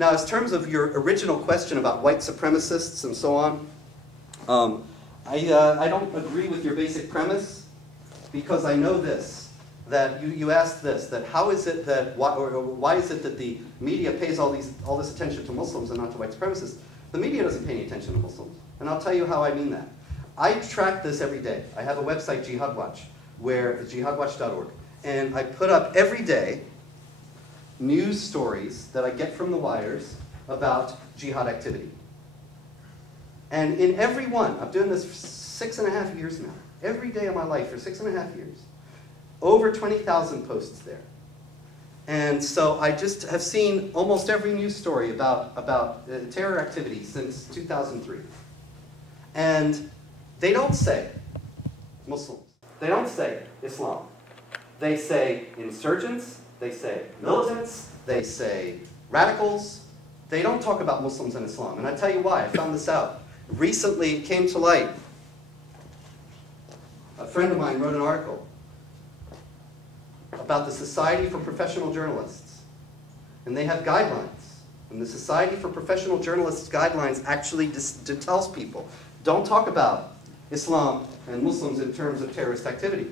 Now, in terms of your original question about white supremacists and so on, I don't agree with your basic premise, because I know this, that you asked this, that how is it that, why is it that the media pays all this attention to Muslims and not to white supremacists? The media doesn't pay any attention to Muslims, and I'll tell you how I mean that. I track this every day. I have a website, Jihad Watch, jihadwatch.org, and I put up every day news stories that I get from the wires about jihad activity. And in every one, I'm doing this for 6.5 years now, every day of my life for 6.5 years, over 20,000 posts there. And so I just have seen almost every news story about terror activity since 2003. And they don't say Muslims. They don't say Islam. They say insurgents. They say militants. They say radicals. They don't talk about Muslims and Islam. And I tell you why. I found this out. Recently it came to light. A friend of mine wrote an article about the Society for Professional Journalists. And they have guidelines. And the Society for Professional Journalists guidelines actually tells people, don't talk about Islam and Muslims in terms of terrorist activity.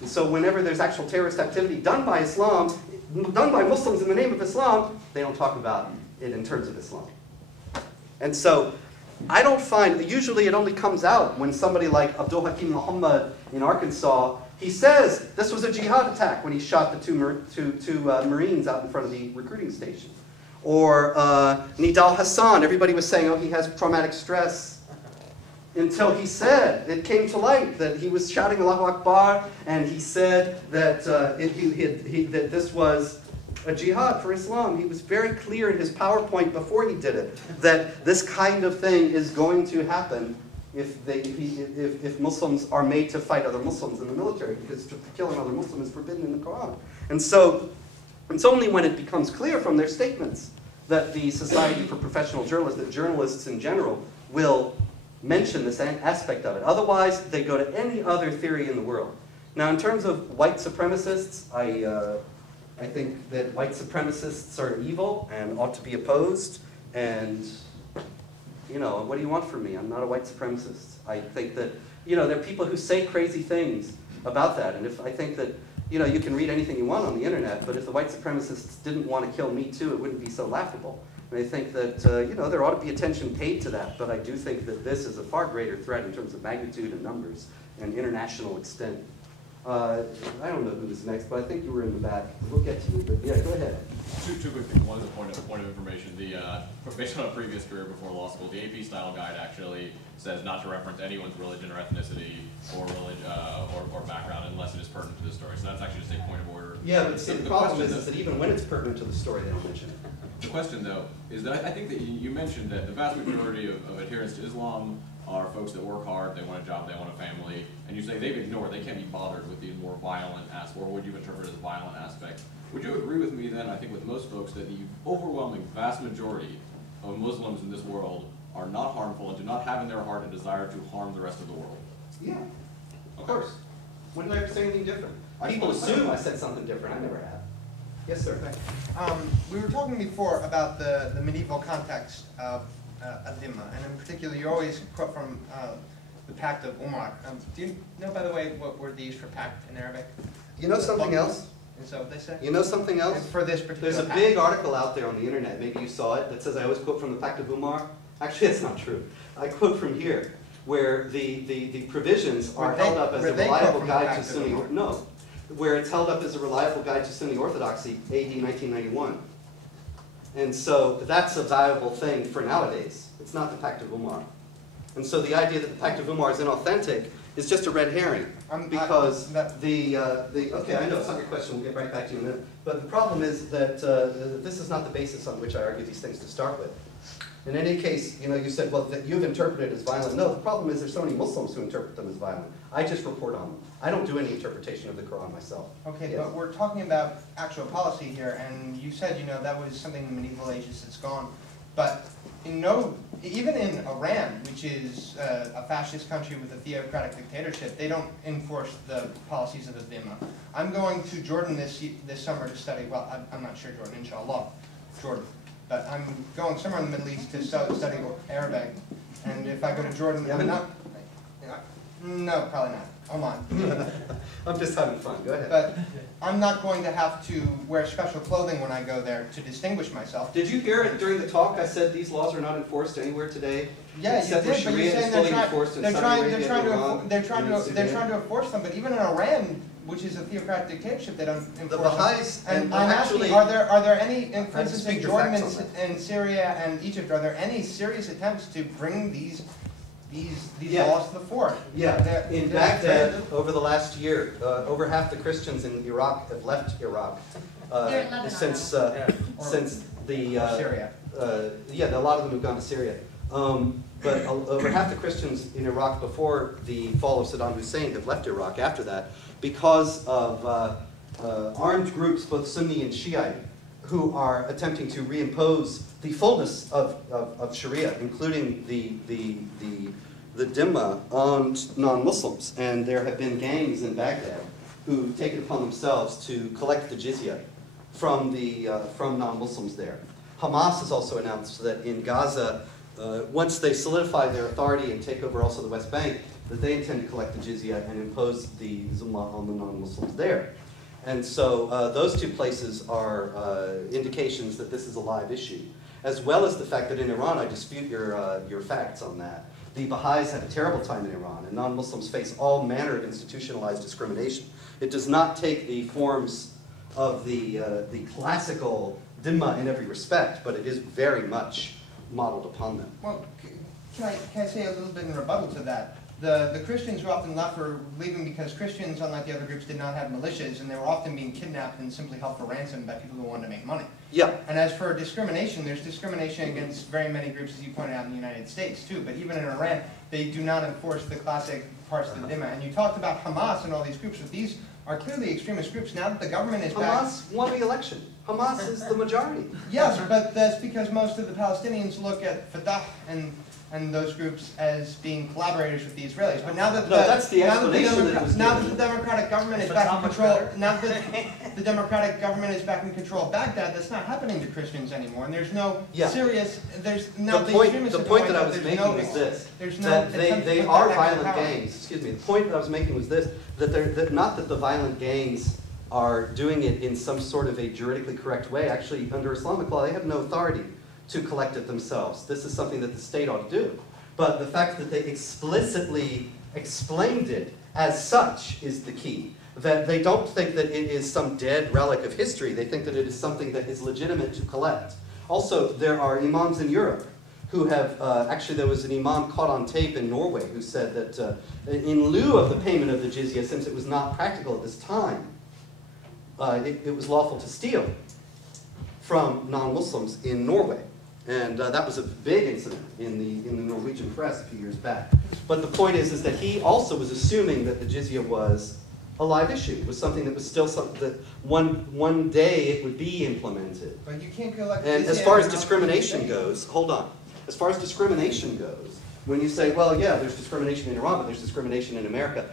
And so whenever there's actual terrorist activity done by Islam, done by Muslims in the name of Islam, they don't talk about it in terms of Islam. And so I don't find, usually it only comes out when somebody like Abdul Hakim Muhammad in Arkansas, he says this was a jihad attack when he shot the two Marines out in front of the recruiting station. Or Nidal Hassan, everybody was saying, oh, he has traumatic stress. Until he said, it came to light that he was shouting Allahu Akbar, and he said that, that this was a jihad for Islam. He was very clear in his PowerPoint before he did it, that this kind of thing is going to happen if Muslims are made to fight other Muslims in the military, because to kill another Muslim is forbidden in the Quran. And so it's only when it becomes clear from their statements that the Society for Professional Journalists, that journalists in general, will mention this aspect of it. Otherwise, they go to any other theory in the world. Now, in terms of white supremacists, I think that white supremacists are evil and ought to be opposed. And, you know, what do you want from me? I'm not a white supremacist. I think that, you know, there are people who say crazy things about that. And if I think that, you know, you can read anything you want on the internet, but if the white supremacists didn't want to kill me too, it wouldn't be so laughable. And I think that, you know, there ought to be attention paid to that, but I do think that this is a far greater threat in terms of magnitude and numbers and international extent. I don't know who is next, but I think you were in the back. We'll get to you, but yeah, go ahead. Two quick things. One is a point of information. Based on a previous career before law school, the AP style guide actually says not to reference anyone's religion or ethnicity or or background unless it is pertinent to the story. So that's actually just a point of order. Yeah, but see, the problem is that even when it's pertinent to the story, they don't mention it. The question, though, is that I think that you mentioned that the vast majority of adherents to Islam are folks that work hard, they want a job, they want a family, and you say they've ignored, they can't be bothered with the more violent aspect, or would you interpret as violent aspect? Would you agree with me then, I think with most folks, that the overwhelming vast majority of Muslims in this world are not harmful and do not have in their heart a desire to harm the rest of the world? Yeah, of course. When did I ever say anything different? People assume I said something different. I never have. Yes, sir. We were talking before about the medieval context of Adhimma, and in particular, you always quote from the Pact of Umar. Do you know, by the way, what word they use for pact in Arabic? You know something else? Is that what they say? You know something else? And for this particular There's a big article out there on the internet, maybe you saw it, that says I always quote from the Pact of Umar. Actually, that's not true. I quote from here, where the provisions are held up as a reliable guide to Sunni. No. Where it's held up as a reliable guide to Sunni orthodoxy, AD 1991. And so that's a valuable thing for nowadays. It's not the Pact of Umar. And so the idea that the Pact of Umar is inauthentic is just a red herring. Because okay, I know it's not your question, we'll get right back to you in a minute. But the problem is that this is not the basis on which I argue these things to start with. In any case, you know, you said, well, that you've interpreted it as violent. No, the problem is there's so many Muslims who interpret them as violent. I just report on them. I don't do any interpretation of the Quran myself. Okay, yes. But we're talking about actual policy here, and you said, you know, that was something in the medieval ages that's gone. But even in Iran, which is a fascist country with a theocratic dictatorship, they don't enforce the policies of the Dhimma. I'm going to Jordan this summer to study, well, I'm not sure Jordan, inshallah, Jordan. but I'm going somewhere in the Middle East to study Arabic. And if I go to Jordan, I'm not. No, probably not. Oman. I'm just having fun. Go ahead. But I'm not going to have to wear special clothing when I go there to distinguish myself. Did you hear it during the talk? I said these laws are not enforced anywhere today. Yeah, you did, but you're saying they're trying to enforce them. But even in Iran, which is a theocratic dictatorship, they don't enforce The Baha'is, them. And and I'm actually, asking, are there any, for instance, in speak your Jordan facts on and Syria and Egypt, are there any serious attempts to bring these Yeah. laws to the fore? Yeah, in Baghdad, over the last year, over half the Christians in Iraq have left Iraq They're in Lebanon since the Syria. yeah, a lot of them have gone to Syria. But over half the Christians in Iraq before the fall of Saddam Hussein have left Iraq after that because of armed groups, both Sunni and Shiite, who are attempting to reimpose the fullness of Sharia, including the dhimma on non-Muslims. And there have been gangs in Baghdad who take it upon themselves to collect the jizya from non-Muslims there. Hamas has also announced that in Gaza, once they solidify their authority and take over also the West Bank, that they intend to collect the jizya and impose the zimma on the non-Muslims there. And so those two places are indications that this is a live issue, as well as the fact that in Iran, I dispute your facts on that. The Baha'is have a terrible time in Iran, and non-Muslims face all manner of institutionalized discrimination. It does not take the forms of the classical dhimma in every respect, but it is very much modeled upon them. Well, can I say a little bit in rebuttal to that? The Christians who often left were leaving because Christians, unlike the other groups, did not have militias, and they were often being kidnapped and simply held for ransom by people who wanted to make money. Yeah. And as for discrimination, there's discrimination against very many groups, as you pointed out, in the United States, too. But even in Iran, they do not enforce the classic parts of the dhimma. And you talked about Hamas and all these groups, but these are clearly extremist groups. Now that the government is back... Hamas won the election. Hamas is the majority. Yes, but that's because most of the Palestinians look at Fatah and those groups as being collaborators with the Israelis. But now that that's the explanation that it was now given. that the democratic government is back in control, now that the democratic government is back in control of Baghdad, that's not happening to Christians anymore. And there's no serious. There's now the point that I was making was this: that they are violent gangs. Excuse me. The point that I was making was this: that not that the violent gangs are doing it in some sort of a juridically correct way. Actually, under Islamic law, they have no authority to collect it themselves. This is something that the state ought to do. But the fact that they explicitly explained it as such is the key. That they don't think that it is some dead relic of history. They think that it is something that is legitimate to collect. Also, there are imams in Europe who have, actually there was an imam caught on tape in Norway who said that in lieu of the payment of the jizya, since it was not practical at this time, it was lawful to steal from non-Muslims in Norway. And that was a big incident in the Norwegian press a few years back. But the point is that he also was assuming that the jizya was a live issue. It was something that was still something that one day it would be implemented. But you can't collect. And as far as discrimination goes, hold on. As far as discrimination goes, when you say, well, yeah, there's discrimination in Iran, but there's discrimination in America.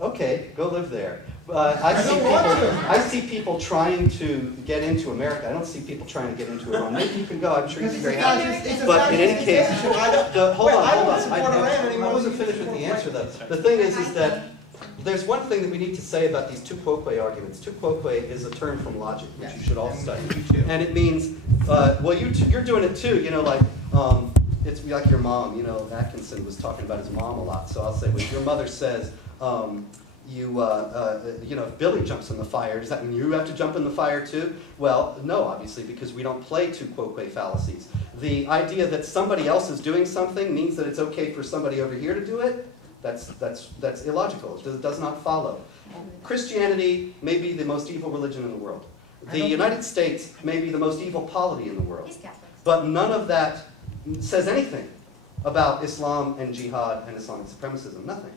Okay, go live there. I see people trying to get into America. I don't see people trying to get into Iran. Maybe you can go. I'm sure you'd be very happy. But in any case, hold on. I wasn't finished with the answer, though. The thing is that there's one thing that we need to say about these tu quoque arguments. Tu quoque is a term from logic, which you should all study. And it means, well, you're doing it too. You know, like, it's like your mom. You know, Atkinson was talking about his mom a lot. So I'll say, when your mother says, you know, if Billy jumps in the fire, does that mean you have to jump in the fire too? Well, no, obviously, because we don't play tu quoque fallacies. The idea that somebody else is doing something means that it's okay for somebody over here to do it. That's illogical. It does not follow. Christianity may be the most evil religion in the world. The United States may be the most evil polity in the world. But none of that says anything about Islam and jihad and Islamic supremacism. Nothing.